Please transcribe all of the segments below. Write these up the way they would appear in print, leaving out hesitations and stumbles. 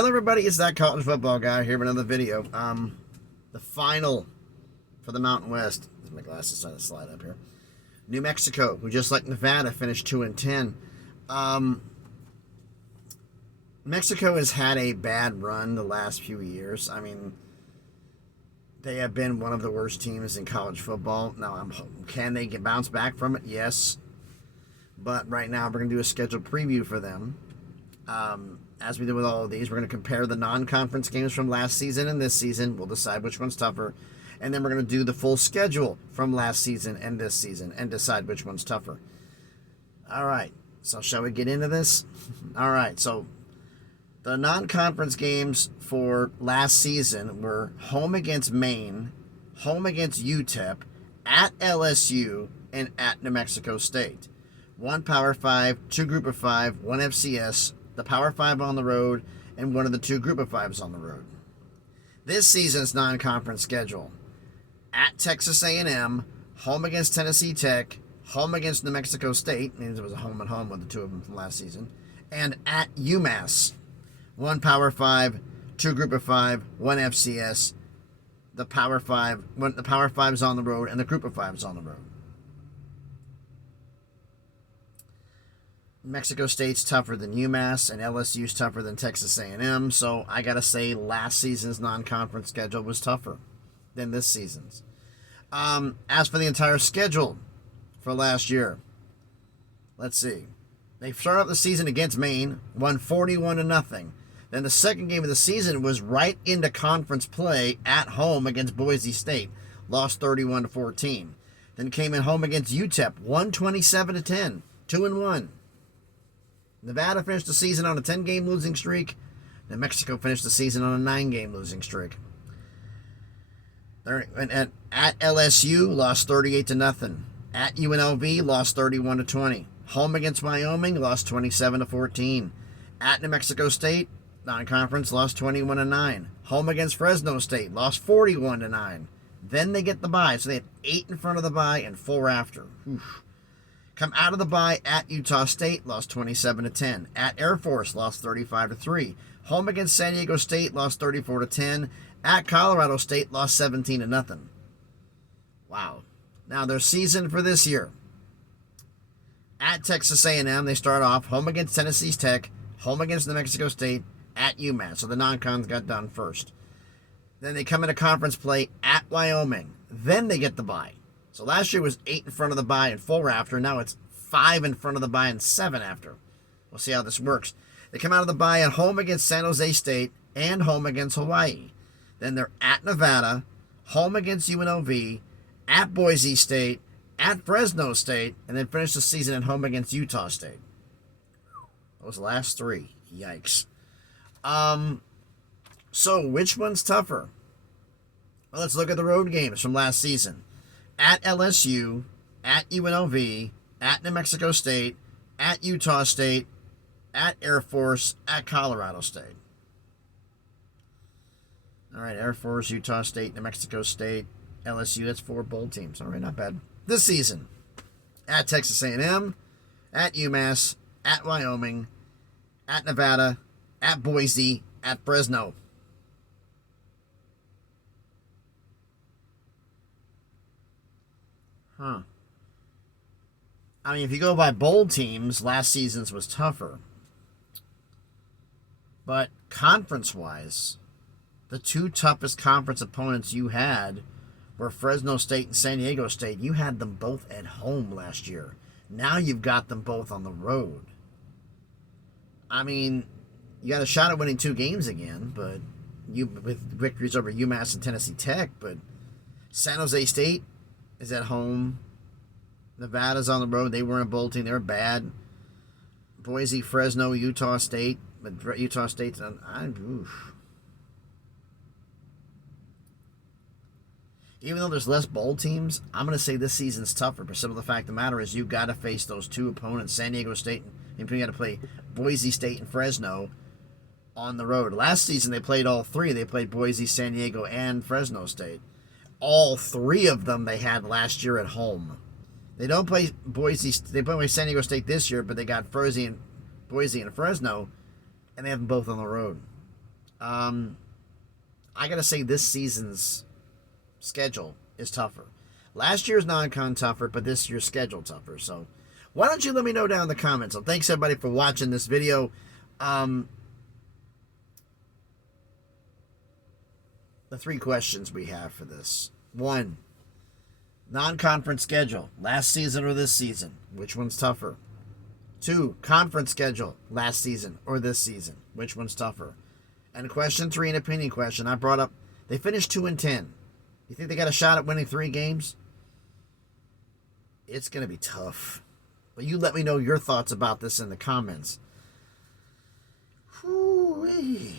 Hello everybody, it's that college football guy here with another video. The final for the Mountain West. My glasses trying to slide up here. New Mexico, who just like Nevada finished 2-10. Mexico has had a bad run the last few years. I mean, they have been one of the worst teams in college football. Now, can they bounce back from it? Yes. But right now, we're going to do a scheduled preview for them. As we did with all of these, we're going to compare the non-conference games from last season and this season. We'll decide which one's tougher. And then we're going to do the full schedule from last season and this season and decide which one's tougher. All right. So shall we get into this? All right. So the non-conference games for last season were home against Maine, home against UTEP, at LSU, and at New Mexico State. One Power 5, two Group of 5, one FCS, the Power 5 on the road, and one of the two Group of 5s on the road. This season's non-conference schedule: at Texas A&M, home against Tennessee Tech, home against New Mexico State, means it was a home and home with the two of them from last season, and at UMass. One Power 5, two Group of 5, one FCS, the Power 5's on the road, and the Group of 5's on the road. Mexico State's tougher than UMass, and LSU's tougher than Texas A&M, so I gotta say last season's non-conference schedule was tougher than this season's. As for the entire schedule for last year, let's see. They started off the season against Maine, won 41-0. Then the second game of the season was right into conference play at home against Boise State, lost 31-14. Then came in home against UTEP, won 27-10, 2-1. Nevada finished the season on a 10-game losing streak. New Mexico finished the season on a 9-game losing streak. At LSU, lost 38-0. At UNLV, lost 31-20. Home against Wyoming, lost 27-14. At New Mexico State, non-conference, lost 21-9. Home against Fresno State, lost 41-9. Then they get the bye, so they had 8 in front of the bye and 4 after. Oof. Come out of the bye at Utah State, lost 27-10. At Air Force, lost 35-3. Home against San Diego State, lost 34-10. At Colorado State, lost 17-0. Wow. Now their season for this year: at Texas A&M, they start off home against Tennessee Tech, home against New Mexico State, at UMass. So the non-cons got done first. Then they come into conference play at Wyoming. Then they get the bye. So last year was 8 in front of the bye and 4 after. Now it's 5 in front of the bye and 7 after. We'll see how this works. They come out of the bye at home against San Jose State and home against Hawaii. Then they're at Nevada, home against UNLV, at Boise State, at Fresno State, and then finish the season at home against Utah State. Those last 3. Yikes. So which one's tougher? Well, let's look at the road games from last season. At LSU, at UNLV, at New Mexico State, at Utah State, at Air Force, at Colorado State. All right, Air Force, Utah State, New Mexico State, LSU. That's 4 bowl teams. All right, not bad. This season, at Texas A&M, at UMass, at Wyoming, at Nevada, at Boise, at Fresno. I mean, if you go by bowl teams, last season's was tougher. But conference-wise, the 2 toughest conference opponents you had were Fresno State and San Diego State. You had them both at home last year. Now you've got them both on the road. I mean, you got a shot at winning 2 games again, but with victories over UMass and Tennessee Tech. But San Jose State is at home. Nevada's on the road. They weren't a bowl team. They were bad. Boise, Fresno, Utah State. But Utah State's oof. Even though there's less bowl teams, I'm going to say this season's tougher. For some of the fact of the matter is you've got to face those 2 opponents, San Diego State, and you got to play Boise State and Fresno on the road. Last season they played all 3. They played Boise, San Diego, and Fresno State. All 3 of them they had last year at home. They don't play Boise. They play San Diego State this year, but they got Boise and Fresno, and they have them both on the road. I got to say this season's schedule is tougher. Last year's non-con tougher, but this year's schedule tougher. So why don't you let me know down in the comments. So thanks everybody for watching this video. The 3 questions we have for this. 1, non-conference schedule, last season or this season, which one's tougher? 2, conference schedule, last season or this season, which one's tougher? And question 3, an opinion question. I brought up, they finished 2-10. You think they got a shot at winning 3 games? It's going to be tough. But you let me know your thoughts about this in the comments. Whew-wee.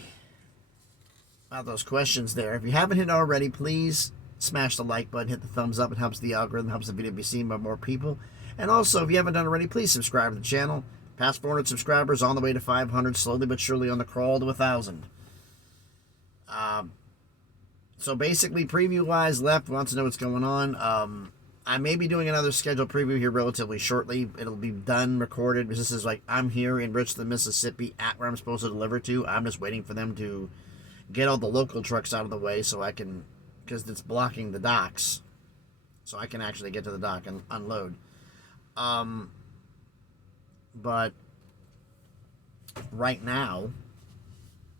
About those questions there. If you haven't hit already, please smash the like button, hit the thumbs up. It helps the algorithm, helps the video be seen by more people. And also, if you haven't done already, please subscribe to the channel. Past 400 subscribers, on the way to 500, slowly but surely on the crawl to 1,000. So basically, preview-wise, Left wants to know what's going on. I may be doing another scheduled preview here relatively shortly. It'll be done, recorded. This is like, I'm here in Richland, Mississippi, at where I'm supposed to deliver to. I'm just waiting for them to get all the local trucks out of the way so I can, because it's blocking the docks, so I can actually get to the dock and unload. But right now,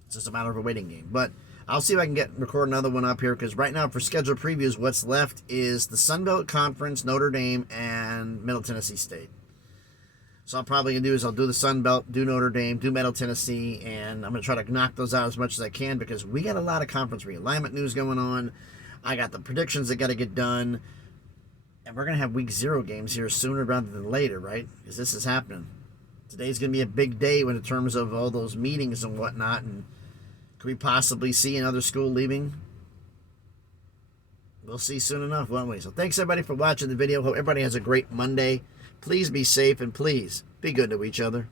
it's just a matter of a waiting game. But I'll see if I can record another one up here, because right now for scheduled previews, what's left is the Sun Belt Conference, Notre Dame, and Middle Tennessee State. So I'll probably do is I'll do the Sun Belt, do Notre Dame, do Middle Tennessee, and I'm going to try to knock those out as much as I can, because we got a lot of conference realignment news going on. I got the predictions that got to get done, and we're going to have week 0 games here sooner rather than later, right? Because this is happening. Today's going to be a big day in terms of all those meetings and whatnot, and could we possibly see another school leaving? We'll see soon enough, won't we? So thanks everybody for watching the video. Hope everybody has a great Monday. Please be safe and please be good to each other.